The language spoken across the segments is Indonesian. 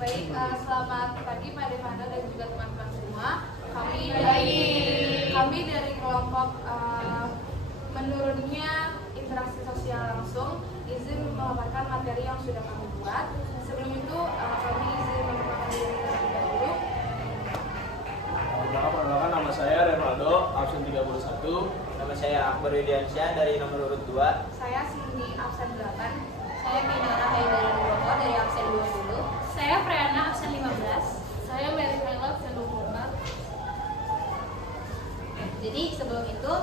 Baik, selamat pagi Pak Devanda dan juga teman-teman semua. Kami dari kelompok menurunnya interaksi sosial langsung izin memaparkan materi yang sudah kami buat. Sebelum itu kami izin memperkenalkan diri terlebih dahulu. Perkenalkan, nama saya Renaldo, absen 31. Nama saya Akbar Widiansyah dari nomor urut 2. Saya Cindy, absen 8. Saya Minara Haidar Nugroho dari absen 20. Saya Freyana, absen 15. Saya Mary Kayla, absen 24. Jadi sebelum itu,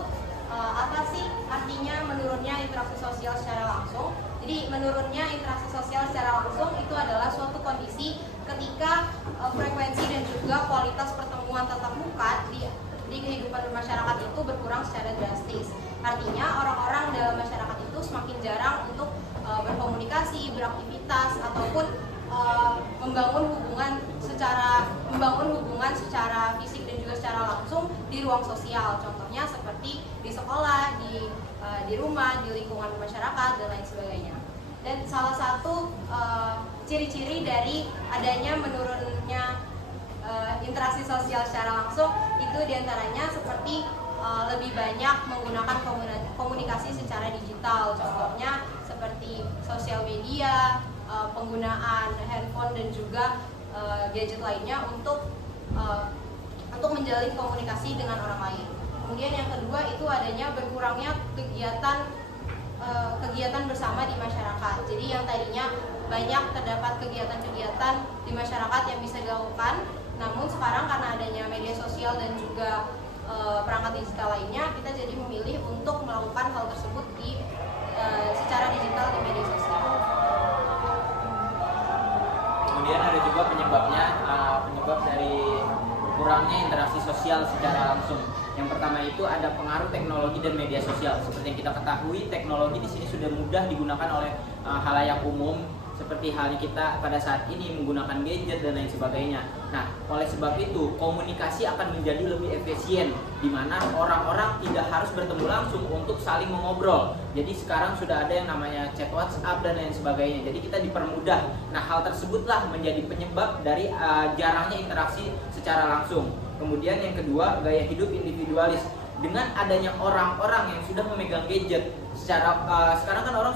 apa sih artinya menurunnya interaksi sosial secara langsung? Jadi menurunnya interaksi sosial secara langsung itu adalah suatu kondisi ketika frekuensi dan juga kualitas pertemuan tatap muka di kehidupan bermasyarakat itu berkurang secara drastis. Artinya orang-orang dalam masyarakat itu semakin jarang untuk berkomunikasi, beraktivitas, ataupun membangun hubungan secara fisik dan juga secara langsung di ruang sosial. Contohnya seperti di sekolah, di rumah, di lingkungan masyarakat dan lain sebagainya. Dan salah satu ciri-ciri dari adanya menurunnya interaksi sosial secara langsung itu diantaranya seperti lebih banyak menggunakan komunikasi secara digital. Contohnya seperti sosial media, penggunaan handphone dan juga gadget lainnya untuk menjalin komunikasi dengan orang lain. Kemudian yang kedua itu adanya berkurangnya kegiatan bersama di masyarakat. Jadi yang tadinya banyak terdapat kegiatan-kegiatan di masyarakat yang bisa dilakukan, namun sekarang karena adanya media sosial dan juga perangkat digital lainnya, kita jadi memilih untuk melakukan hal tersebut secara digital di media sosial. Kemudian ada juga penyebab dari berkurangnya interaksi sosial secara langsung. Yang pertama itu ada pengaruh teknologi dan media sosial. Seperti yang kita ketahui, teknologi di sini sudah mudah digunakan oleh halayak umum, seperti halnya kita pada saat ini menggunakan gadget dan lain sebagainya. Nah, oleh sebab itu komunikasi akan menjadi lebih efisien, di mana orang-orang tidak harus bertemu langsung untuk saling mengobrol. Jadi sekarang sudah ada yang namanya chat WhatsApp dan lain sebagainya. Jadi kita dipermudah. Nah, hal tersebutlah menjadi penyebab dari jarangnya interaksi secara langsung. Kemudian yang kedua, gaya hidup individualis. Dengan adanya orang-orang yang sudah memegang gadget sekarang kan orang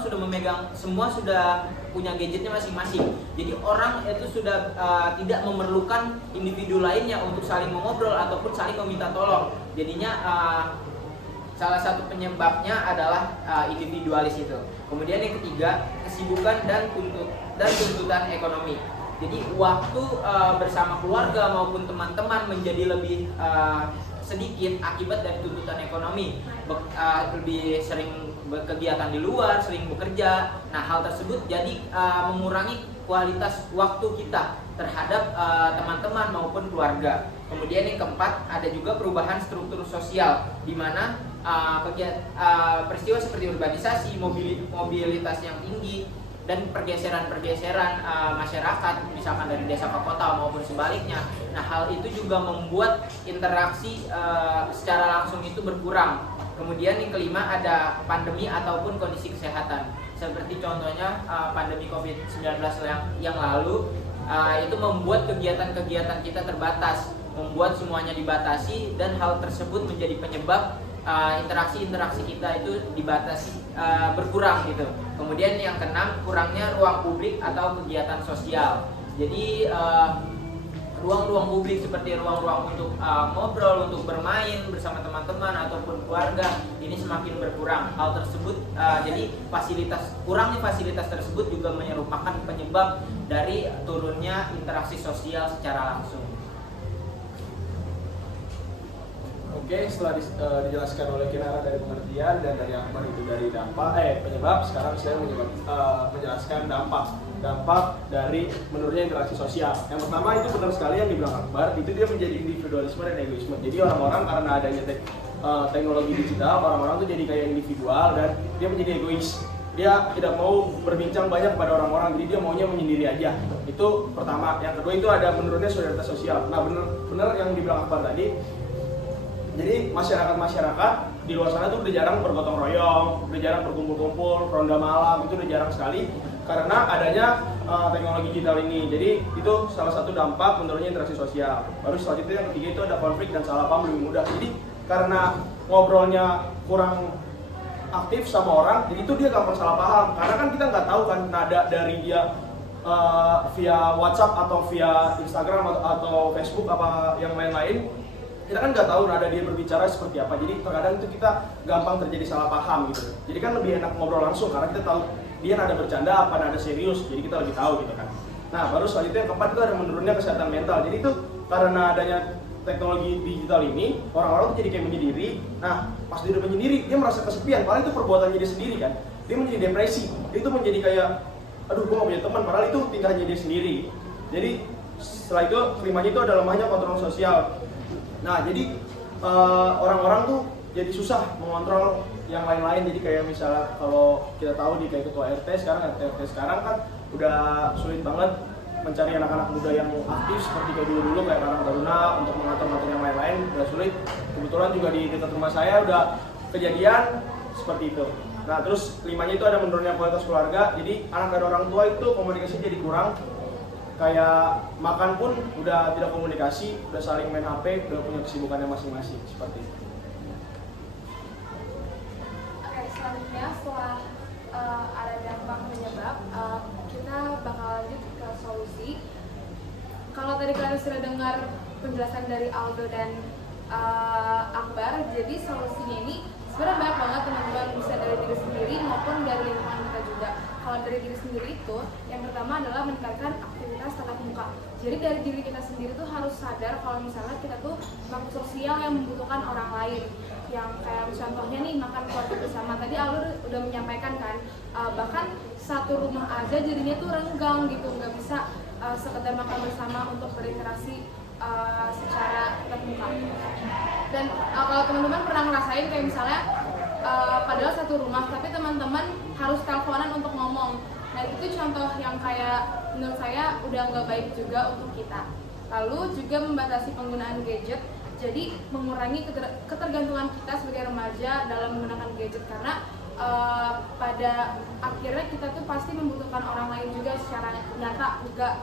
semua sudah punya gadgetnya masing-masing. Jadi orang itu sudah tidak memerlukan individu lainnya untuk saling mengobrol ataupun saling meminta tolong. Jadinya salah satu penyebabnya adalah individualis itu. Kemudian yang ketiga, kesibukan dan tuntutan ekonomi. Jadi waktu bersama keluarga maupun teman-teman menjadi lebih sedikit akibat dari tuntutan ekonomi, lebih sering berkegiatan di luar, sering bekerja. Nah, hal tersebut jadi mengurangi kualitas waktu kita terhadap teman-teman maupun keluarga. Kemudian yang keempat, ada juga perubahan struktur sosial, di mana peristiwa seperti urbanisasi, mobilitas yang tinggi, dan pergeseran masyarakat, misalkan dari desa ke kota maupun sebaliknya. Nah, hal itu juga membuat interaksi secara langsung itu berkurang. Kemudian yang kelima ada pandemi ataupun kondisi kesehatan. Seperti contohnya pandemi COVID-19 yang lalu, itu membuat kegiatan-kegiatan kita terbatas, membuat semuanya dibatasi, dan hal tersebut menjadi penyebab interaksi kita itu dibatasi, berkurang gitu. Kemudian yang keenam, kurangnya ruang publik atau kegiatan sosial. Jadi ruang-ruang publik seperti ruang-ruang untuk ngobrol, untuk bermain bersama teman-teman ataupun keluarga ini semakin berkurang. Hal tersebut jadi kurangnya fasilitas tersebut juga merupakan penyebab dari turunnya interaksi sosial secara langsung. Oke, setelah dijelaskan oleh Kinara dari pengertian dan dari Akbar itu dari penyebab, sekarang saya menjelaskan dampak dari menurunnya interaksi sosial. Yang pertama itu benar sekali yang dibilang Akbar, itu dia menjadi individualisme dan egoisme. Jadi orang-orang karena adanya teknologi digital, orang-orang tuh jadi kayak individual dan dia menjadi egois. Dia tidak mau berbincang banyak kepada orang-orang, jadi dia maunya menyendiri aja. Itu pertama. Yang kedua itu ada menurunnya solidaritas sosial. Nah, benar yang dibilang Akbar tadi. Jadi masyarakat di luar sana tuh udah jarang bergotong royong, udah jarang berkumpul-kumpul, ronda malam itu udah jarang sekali. karena adanya teknologi digital ini. Jadi itu salah satu dampak menurunnya interaksi sosial. Baru selanjutnya yang ketiga itu ada konflik dan salah paham lebih mudah. Jadi karena ngobrolnya kurang aktif sama orang, jadi itu dia gampang salah paham. Karena kan kita nggak tahu kan nada dari dia via WhatsApp atau via Instagram atau Facebook apa yang lain-lain. Kita kan nggak tahu nada dia berbicara seperti apa. Jadi terkadang itu kita gampang terjadi salah paham gitu. Jadi kan lebih enak ngobrol langsung karena kita tahu dia nada bercanda apa nada serius. Jadi kita lebih tahu gitu kan. Nah baru selanjutnya yang keempat itu ada menurunnya kesehatan mental. Jadi itu karena adanya teknologi digital ini, orang-orang tuh jadi kayak menyendiri. Nah pas dia udah menyendiri, dia merasa kesepian. Padahal itu perbuatannya dia sendiri kan. Dia menjadi depresi. Dia itu menjadi kayak, aduh gue gak punya teman. Padahal itu tingkahnya dia sendiri. Jadi setelah itu kelimanya itu ada lemahnya kontrol sosial. Nah jadi orang-orang tuh jadi susah mengontrol yang lain-lain. Jadi kayak misalnya kalau kita tahu di kayak ketua RT sekarang kan udah sulit banget mencari anak-anak muda yang aktif seperti kayak dulu-dulu kayak Karang Taruna untuk mengatur-ngatur yang lain-lain udah sulit. Kebetulan juga di dekat rumah saya udah kejadian seperti itu. Nah terus limanya itu ada menurunnya kualitas keluarga. Jadi anak dan orang tua itu komunikasi jadi kurang. Kayak makan pun udah tidak komunikasi, udah saling main HP, udah punya kesibukannya masing-masing seperti itu. Oke, selanjutnya setelah ada dampak penyebab, kita bakal lanjut ke solusi. Kalau tadi kalian sudah dengar penjelasan dari Aldo dan Akbar, jadi solusinya ini sebenarnya banyak banget teman-teman, bisa dari diri sendiri maupun dari lingkungan kita juga. Kalau dari diri sendiri itu, yang pertama adalah meningkatkan aktivitas tatap muka. Jadi dari diri kita sendiri tuh harus sadar kalau misalnya kita tuh makhluk sosial yang membutuhkan orang lain. Yang kayak contohnya nih makan keluarga bersama. Tadi Aldo udah menyampaikan kan, bahkan satu rumah aja jadinya tuh renggang gitu, nggak bisa sekedar makan bersama untuk berinteraksi secara tatap muka. Dan kalau teman-teman pernah ngerasain kayak misalnya padahal satu rumah tapi teman-teman harus teleponan untuk ngomong. Nah itu contoh yang kayak menurut saya udah nggak baik juga untuk kita. Lalu juga membatasi penggunaan gadget, jadi mengurangi ketergantungan kita sebagai remaja dalam menggunakan gadget karena pada akhirnya kita tuh pasti membutuhkan orang lain juga secara nyata, nggak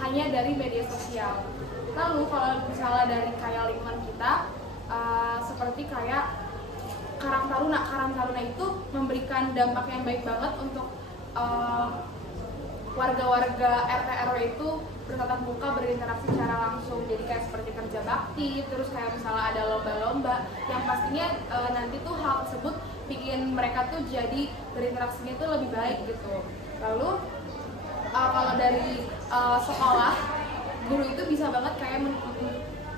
hanya dari media sosial. Lalu kalau misalnya dari kayak lingkungan kita, seperti kayak Karang Taruna itu memberikan dampak yang baik banget untuk warga-warga RT RW itu bertatap muka, berinteraksi secara langsung. Jadi kayak seperti kerja bakti, terus kayak misalnya ada lomba-lomba yang pastinya nanti tuh hal tersebut bikin mereka tuh jadi berinteraksinya tuh lebih baik gitu. Lalu kalau dari sekolah, guru itu bisa banget kayak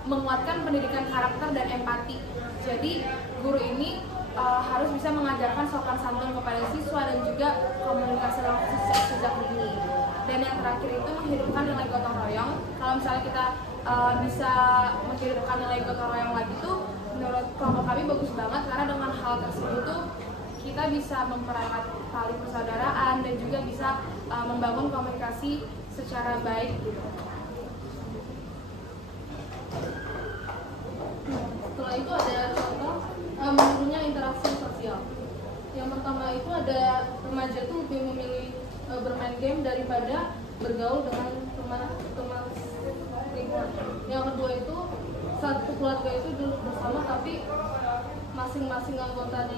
menguatkan pendidikan karakter dan empati. Jadi guru ini harus bisa mengajarkan sopan santun kepada siswa dan juga komunikasi langsung sejak dini. Dan yang terakhir itu menghidupkan nilai gotong royong. Kalau misalnya kita bisa menghidupkan nilai gotong royong lagi tuh, menurut kelompok kami bagus banget karena dengan hal tersebut tuh kita bisa mempererat tali persaudaraan dan juga bisa membangun komunikasi secara baik gitu. Setelah itu ada contoh menurunnya interaksi sosial. Yang pertama itu ada remaja tuh lebih memilih bermain game daripada bergaul dengan teman lingkungan. Yang kedua itu satu keluarga itu duduk bersama tapi masing-masing anggota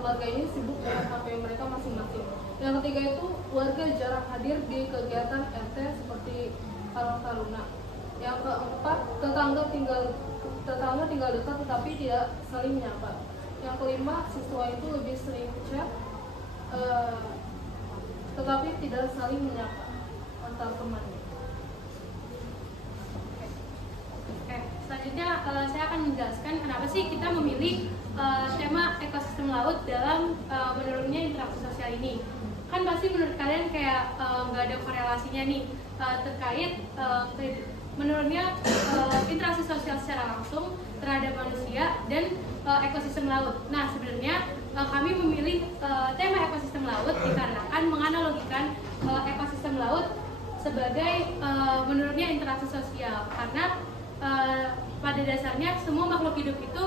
keluarga ini sibuk dengan HP mereka masing-masing. Yang ketiga itu warga jarang hadir di kegiatan RT seperti Karang Taruna. Yang keempat tetangga tinggal dekat tetapi tidak saling menyapa. Yang kelima siswa itu lebih sering chat tetapi tidak saling menyapa antar temannya. Selanjutnya saya akan menjelaskan kenapa sih kita memilih tema ekosistem laut dalam menurunnya interaksi sosial ini. Kan pasti menurut kalian kayak nggak ada korelasinya nih terkait menurunnya interaksi sosial secara langsung terhadap manusia dan ekosistem laut. Nah sebenarnya kami memilih tema ekosistem laut dikarenakan menganalogikan ekosistem laut sebagai menurunnya interaksi sosial karena pada dasarnya semua makhluk hidup itu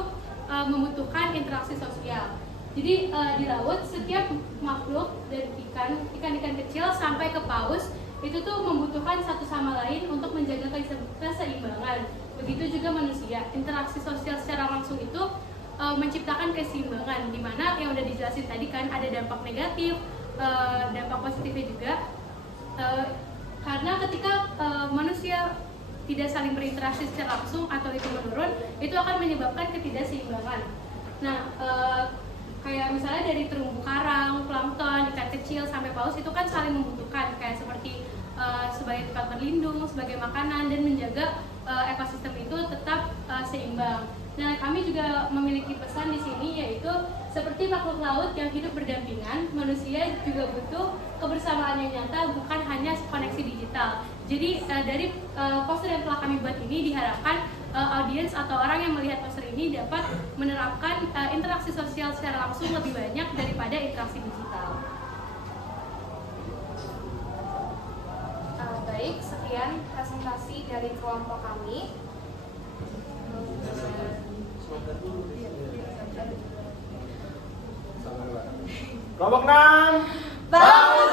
membutuhkan interaksi sosial. Jadi di laut setiap makhluk dari ikan-ikan kecil sampai ke paus itu tuh membutuhkan satu sama lain untuk menjaga keseimbangan. Begitu juga manusia, interaksi sosial secara langsung itu menciptakan keseimbangan, di mana yang udah dijelasin tadi kan ada dampak negatif, dampak positifnya juga. Karena ketika manusia tidak saling berinteraksi secara langsung atau itu menurun, itu akan menyebabkan ketidakseimbangan. Nah, kayak misalnya dari terumbu karang, plankton, ikan kecil sampai paus itu kan saling membutuhkan, kayak seperti sebagai tempat berlindung, sebagai makanan dan menjaga ekosistem itu tetap seimbang. Nah, kami juga memiliki pesan di sini, yaitu seperti makhluk laut yang hidup berdampingan, manusia juga butuh kebersamaan yang nyata, bukan hanya koneksi digital. Jadi dari poster yang telah kami buat ini diharapkan audiens atau orang yang melihat poster ini dapat menerapkan interaksi sosial secara langsung lebih banyak daripada interaksi digital. Baik, sekian presentasi dari kelompok kami. Kelompok 6 Bangun